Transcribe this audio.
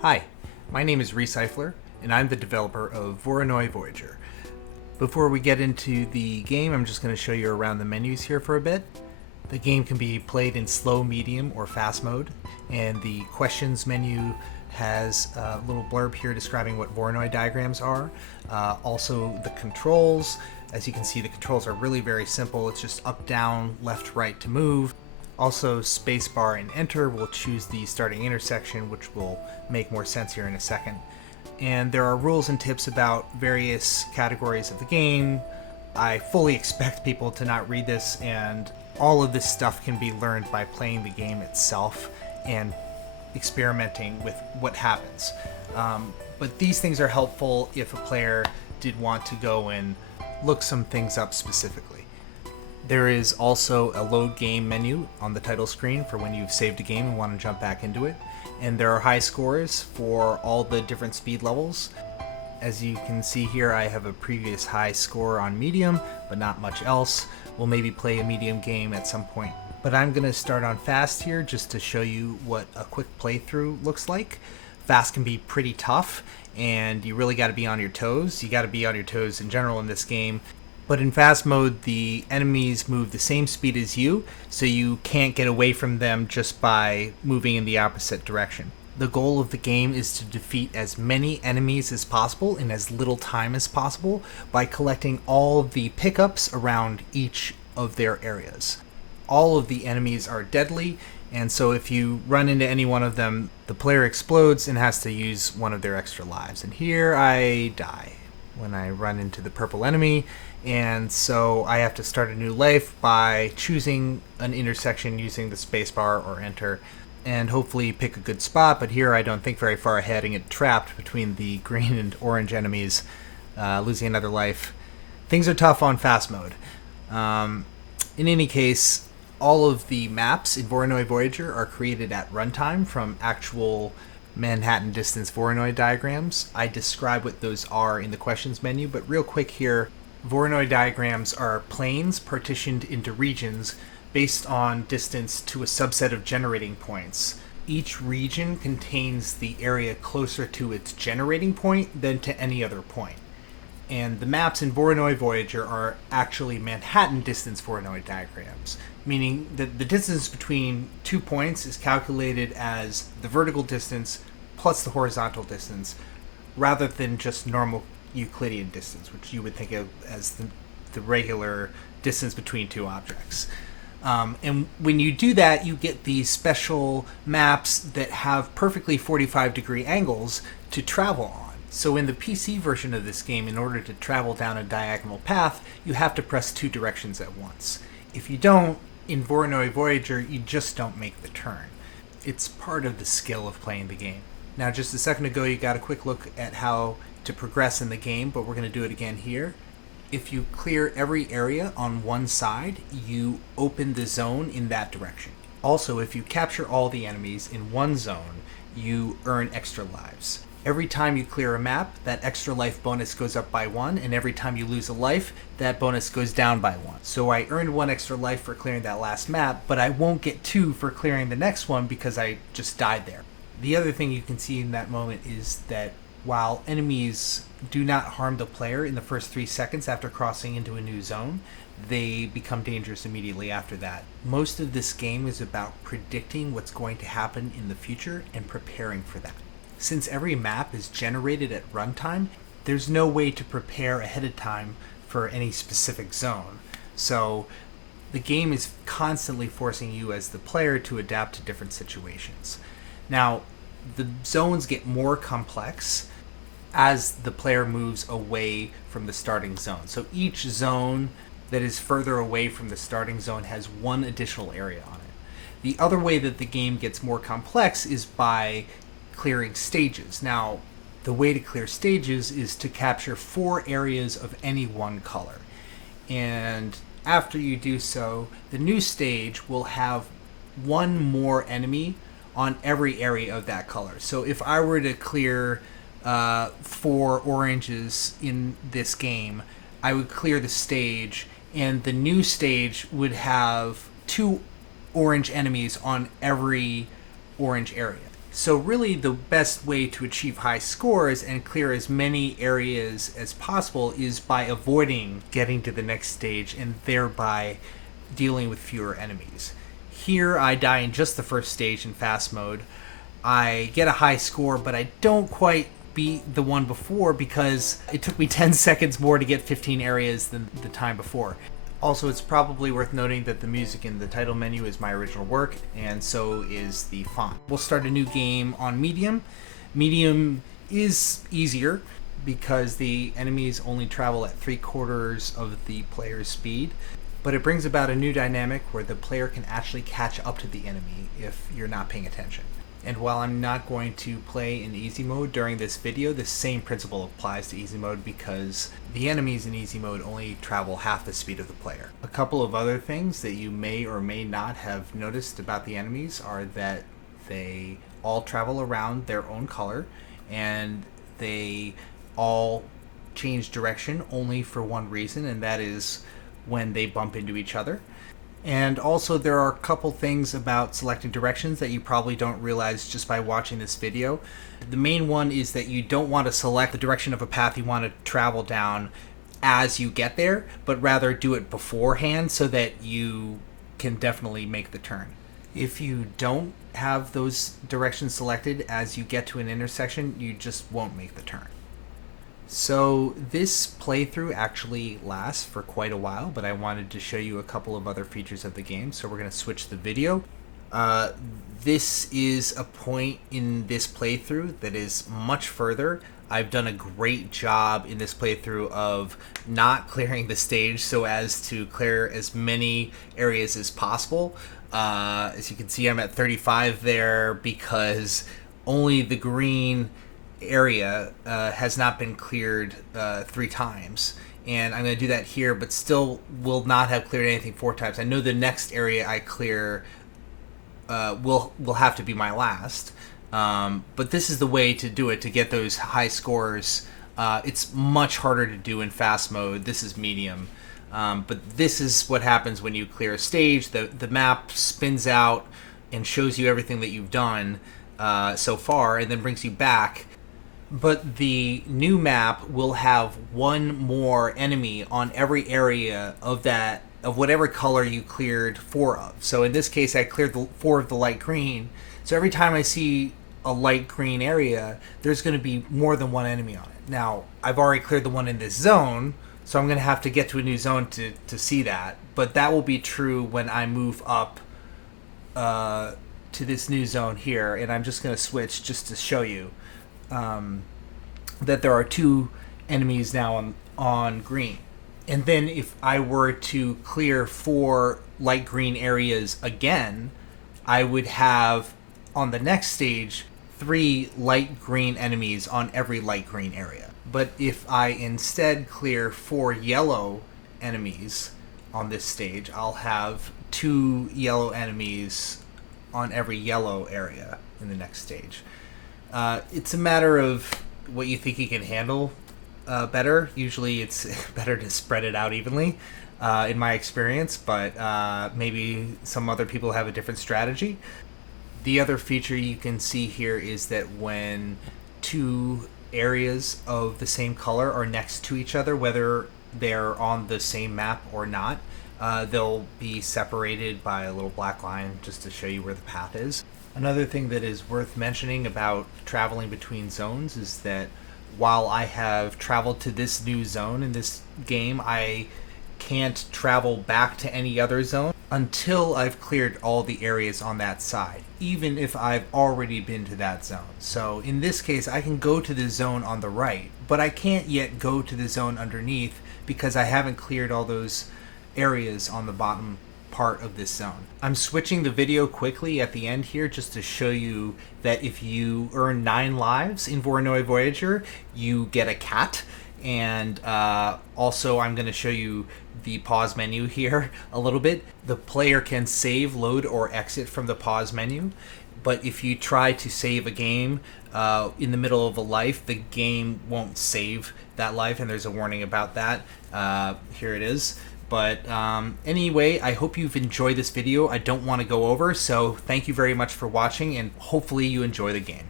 Hi, my name is Recycler, and I'm the developer of Voronoi Voyager. Before we get into the game, I'm just going to show you around the menus here for a bit. The game can be played in slow, medium, or fast mode, and the questions menu has a little blurb here describing what Voronoi diagrams are. Also, the controls. As you can see, the controls are really very simple. It's just up, down, left, right to move. Also, spacebar and enter will choose the starting intersection, which will make more sense here in a second. And there are rules and tips about various categories of the game. I fully expect people to not read this, and all of this stuff can be learned by playing the game itself and experimenting with what happens. But these things are helpful if a player did want to go and look some things up specifically. There is also a load game menu on the title screen for when you've saved a game and want to jump back into it. And there are high scores for all the different speed levels. As you can see here, I have a previous high score on medium, but not much else. We'll maybe play a medium game at some point. But I'm going to start on fast here just to show you what a quick playthrough looks like. Fast can be pretty tough, and you really got to be on your toes. You got to be on your toes in general in this game. But in fast mode, the enemies move the same speed as you, so you can't get away from them just by moving in the opposite direction. The goal of the game is to defeat as many enemies as possible in as little time as possible by collecting all of the pickups around each of their areas. All of the enemies are deadly, and so if you run into any one of them, the player explodes and has to use one of their extra lives. And here I die when I run into the purple enemy, and so I have to start a new life by choosing an intersection using the spacebar or enter, and hopefully pick a good spot. But here I don't think very far ahead and get trapped between the green and orange enemies, losing another life. Things are tough on fast mode. In any case, all of the maps in Voronoi Voyager are created at runtime from actual Manhattan distance Voronoi diagrams. I describe what those are in the questions menu, but real quick here, Voronoi diagrams are planes partitioned into regions based on distance to a subset of generating points. Each region contains the area closer to its generating point than to any other point. And the maps in Voronoi Voyager are actually Manhattan distance Voronoi diagrams, meaning that the distance between 2 points is calculated as the vertical distance plus the horizontal distance, rather than just normal Euclidean distance, which you would think of as the regular distance between two objects. And when you do that, you get these special maps that have perfectly 45-degree angles to travel on. So in the PC version of this game, in order to travel down a diagonal path, you have to press two directions at once. If you don't, in Voronoi Voyager, you just don't make the turn. It's part of the skill of playing the game. Now, just a second ago, you got a quick look at how to progress in the game, but we're going to do it again here. If you clear every area on one side, you open the zone in that direction. Also, if you capture all the enemies in one zone, you earn extra lives. Every time you clear a map, that extra life bonus goes up by 1, and every time you lose a life, that bonus goes down by 1. So I earned 1 extra life for clearing that last map, but I won't get 2 for clearing the next one because I just died there. The other thing you can see in that moment is that while enemies do not harm the player in the first 3 seconds after crossing into a new zone, they become dangerous immediately after that. Most of this game is about predicting what's going to happen in the future and preparing for that. Since every map is generated at runtime, there's no way to prepare ahead of time for any specific zone. So the game is constantly forcing you as the player to adapt to different situations. Now, the zones get more complex as the player moves away from the starting zone. So each zone that is further away from the starting zone has one additional area on it. The other way that the game gets more complex is by clearing stages. Now, the way to clear stages is to capture 4 areas of any one color. And after you do so, the new stage will have one more enemy on every area of that color. So if I were to clear 4 oranges in this game, I would clear the stage, and the new stage would have 2 orange enemies on every orange area. So really the best way to achieve high scores and clear as many areas as possible is by avoiding getting to the next stage and thereby dealing with fewer enemies. Here I die in just the first stage in fast mode. I get a high score, but I don't quite beat the one before because it took me 10 seconds more to get 15 areas than the time before. Also, it's probably worth noting that the music in the title menu is my original work, and so is the font. We'll start a new game on Medium. Medium is easier because the enemies only travel at 3/4 of the player's speed, but it brings about a new dynamic where the player can actually catch up to the enemy if you're not paying attention. And while I'm not going to play in easy mode during this video, the same principle applies to easy mode because the enemies in easy mode only travel half the speed of the player. A couple of other things that you may or may not have noticed about the enemies are that they all travel around their own color, and they all change direction only for one reason, and that is when they bump into each other. And also there are a couple things about selecting directions that you probably don't realize just by watching this video. The main one is that you don't want to select the direction of a path you want to travel down as you get there, but rather do it beforehand so that you can definitely make the turn. If you don't have those directions selected as you get to an intersection, you just won't make the turn. So this playthrough actually lasts for quite a while, but I wanted to show you a couple of other features of the game, so we're going to switch the video. This is a point in this playthrough that is much further. I've done a great job in this playthrough of not clearing the stage so as to clear as many areas as possible. As you can see, I'm at 35 there because only the green area has not been cleared 3 times, and I'm going to do that here, but still will not have cleared anything 4 times. I know the next area I clear will have to be my last, but this is the way to do it to get those high scores. It's much harder to do in fast mode. This is medium, but this is what happens when you clear a stage. The map spins out and shows you everything that you've done so far, and then brings you back. But the new map will have one more enemy on every area of whatever color you cleared 4 of. So in this case, I cleared 4 of the light green. So every time I see a light green area, there's going to be more than one enemy on it. Now, I've already cleared the one in this zone, so I'm going to have to get to a new zone to see that. But that will be true when I move up to this new zone here. And I'm just going to switch just to show you that there are 2 enemies now on green. And then if I were to clear 4 light green areas again, I would have on the next stage 3 light green enemies on every light green area. But if I instead clear 4 yellow enemies on this stage, I'll have 2 yellow enemies on every yellow area in the next stage. It's a matter of what you think you can handle better. Usually it's better to spread it out evenly, in my experience, but maybe some other people have a different strategy. The other feature you can see here is that when 2 areas of the same color are next to each other, whether they're on the same map or not, they'll be separated by a little black line just to show you where the path is. Another thing that is worth mentioning about traveling between zones is that while I have traveled to this new zone in this game, I can't travel back to any other zone until I've cleared all the areas on that side, even if I've already been to that zone. So in this case, I can go to the zone on the right, but I can't yet go to the zone underneath because I haven't cleared all those areas on the bottom part of this zone. I'm switching the video quickly at the end here just to show you that if you earn 9 lives in Voronoi Voyager, you get a cat. And also I'm going to show you the pause menu here a little bit. The player can save, load, or exit from the pause menu, but if you try to save a game in the middle of a life, the game won't save that life, and there's a warning about that. Here it is. But anyway, I hope you've enjoyed this video. I don't want to go over, so thank you very much for watching, and hopefully you enjoy the game.